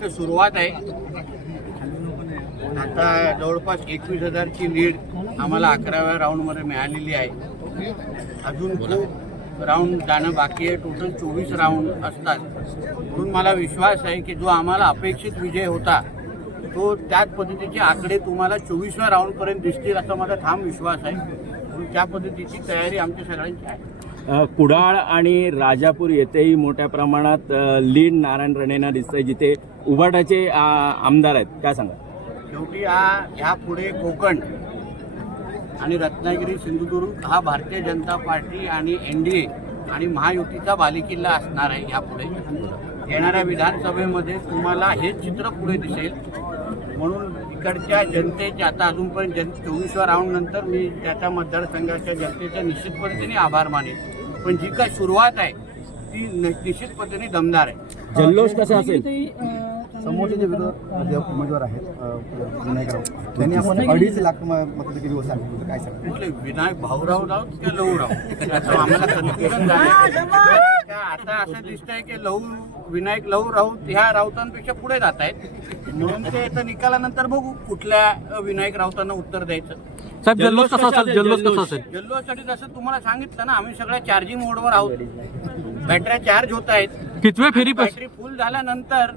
तर सुरुवात आहे. आता जवळपास एकवीस हजारची लीड आम्हाला अकराव्या राऊंडमध्ये मिळालेली आहे. अजून खूप राऊंड जाणं बाकी आहे. टोटल चोवीस राऊंड असतात. म्हणून मला विश्वास आहे की जो आम्हाला अपेक्षित विजय होता तो त्याच पद्धतीचे आकडे तुम्हाला चोवीसव्या राऊंडपर्यंत दिसतील असा माझा ठाम विश्वास आहे. म्हणून त्या पद्धतीची तयारी आमच्या सगळ्यांची आहे. कुडाळ आणि राजापूर येथेही मोठ्या प्रमाणात लीड नारायण राणेंना दिसतंय जिथे उभाटाचे आमदार आहेत. काय सांगा? शेवटी हा ह्या पुढे कोकण आणि रत्नागिरी सिंधुदुर्ग हा भारतीय जनता पार्टी आणि एन डी ए आणि महायुतीचा बालेकिल्ला असणार आहे यापुढे येणाऱ्या विधानसभेमध्ये तुम्हाला हे चित्र पुढे दिसेल. इकडच्या जनतेचे आता अजूनपर्यंत जन चोवीसव्या राऊंड नंतर मी त्या त्या मतदारसंघाच्या जनतेचे निश्चित पद्धतीने आभार मानेन. पण जी काय सुरुवात आहे ती निश्चित पद्धतीने दमदार आहे. जल्लोष कसा असेल? समोरचे जे विरोध जे उमेदवार आहेत त्यांनी आपण अडीच लाख म- मताधिकारी दिवस सांगितलं होतं. काय विनायक भाऊराव राऊत की लहू राऊत? त्याचं आम्हाला आता असं दिसतंय की लहू विनायक लहू राऊत ह्या राऊतांपेक्षा पुढे जात आहेत. म्हणून ते आता निकालानंतर बघू कुठल्या विनायक राऊतांना उत्तर द्यायचं. साहेब जल्लोष कसा असेल? जल्लोष कसा असेल? जल्लोषसाठी जसं तुम्हाला सांगितलं ना आम्ही सगळ्या चार्जिंग मोडवर आहोत. बॅटऱ्या चार्ज होत आहेत. कितव्या फेरी बॅटरी फुल झाल्यानंतर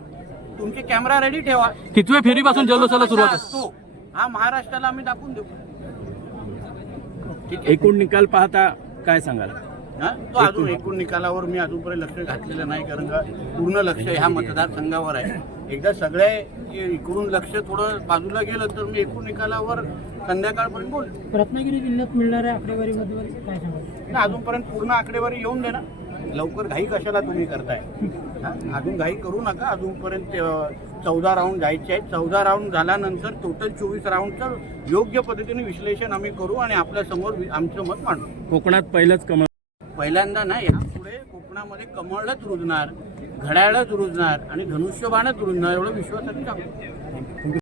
तुमचे कॅमेरा रेडी ठेवा. कितव्या फेरीपासून जल्लोषाला सुरुवात? आहे? असतो हा महाराष्ट्राला आम्ही दाखवून देऊ. ठीक आहे? एकूण निकाल पाहता काय सांगाल? हा? तो अजून एकूण निकालावर मी अजूनपर्यंत लक्ष घातलेलं नाही कारण का पूर्ण लक्ष ह्या मतदारसंघावर आहे. एकदा सगळे इकडून लक्ष थोडं बाजूला गेलं तर मी एकूण निकालावर संध्याकाळपर्यंत बोल रत्नागिरी जिल्ह्यात मिळणाऱ्या आकडेवारीबद्दल काय अजूनपर्यंत पूर्ण आकडेवारी येऊन दे ना. लवकर घाई कशाला तुम्ही करताय? हा? अजून घाई करू नका. अजूनपर्यंत चौदा राऊंड जायचे आहेत. चौदा राऊंड झाल्यानंतर टोटल चोवीस राऊंडचं योग्य पद्धतीने विश्लेषण आम्ही करू आणि आपल्यासमोर वि- आमचं मत मांडू. कोकणात पहिलंच कमळ पहिल्यांदा ना यापुढे कोकणामध्ये कमळच रुजणार घड्याळच रुजणार आणि धनुष्यबाणच रुजणार एवढं विश्वासाने सांगतो